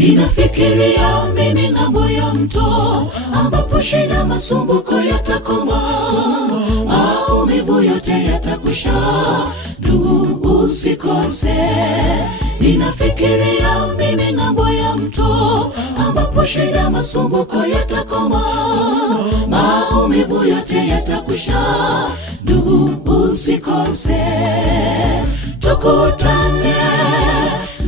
Ninafikiria mimi ng'ambo ya mto, ambapo shida masumbuko yatakoma, maumivu yote yatakwisha. Ndugu usikose. Ninafikiria mimi ng'ambo ya mto, ambapo shida masumbuko yatakoma, maumivu yote yatakwisha. Ndugu usikose. Tukutane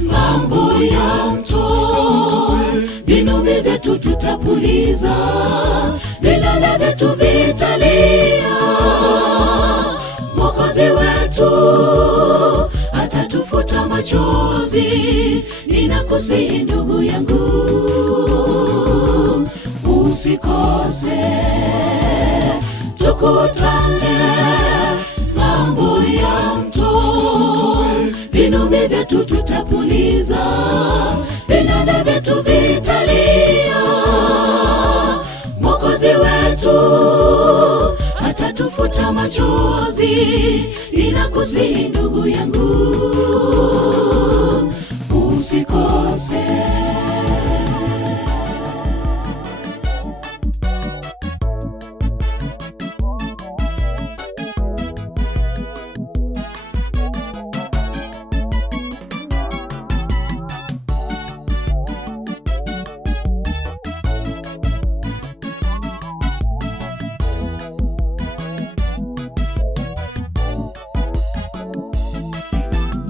ng'ambo ya mto, vinubi vyetu tutapuliza, vinanda vyetu vitalia. Mwokozi wetu atatufuta machozi. Ninakusihi ndugu yangu, usikose. Tukutane ng'ambo ya mto, vinubi vyetu tutapuliza, vinanda vyetu vitalia. Mwokozi wetu atatufuta machozi. Ninakusihi ndugu yangu, usikose.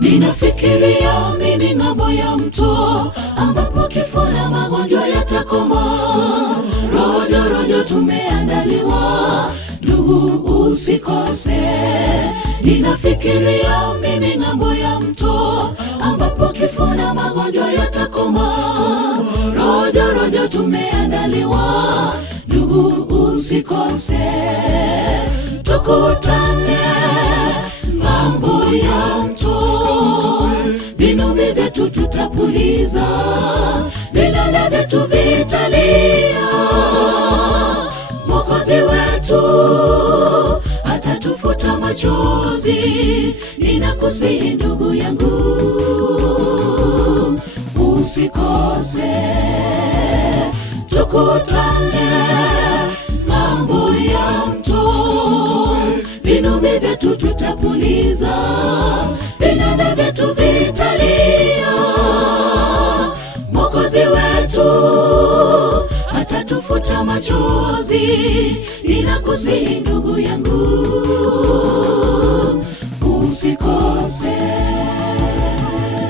Ninafikiria mimi ng'ambo ya mto, ambapo kifo na magonjwa yatakoma. Rojo rojo tumeandaliwa, ndugu usikose. Ninafikiria mimi ng'ambo ya mto, ambapo kifo na magonjwa yatakoma. Rojo rojo tumeandaliwa, ndugu usikose. Tukutane ng'ambo ya mto, vinubi vyetu tutapuliza, vinanda vyetu vitalia. Mwokozi wetu atatufuta machozi. Ninakusihi ndugu yangu, usikose. Tukutane ng'ambo ya mto, vinubi vyetu tutapuliza, vinanda vyetu vitalia. Mwokozi wetu atatufuta machozi. Ninakusihi ndugu yangu, usikose.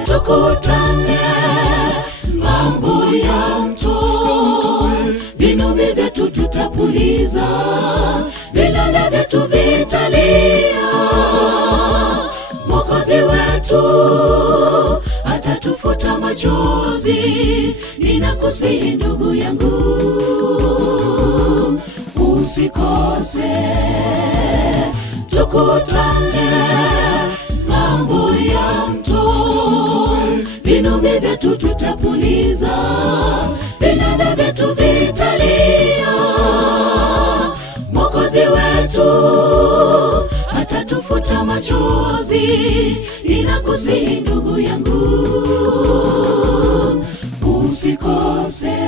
Tukutane ng'ambo ya mto, vinubi vyetu tutapuliza, vinanda vyetu vitalia. Mwokozi wetu atatufuta machozi. Ninakusihi ndugu yangu, usikose. Tukutane ng'ambo ya mto, vinubi vyetu tutapuliza, vinanda vyetu vitalia. Mwokozi wetu atatufuta machozi. Ninakusihi ndugu yangu, usikose.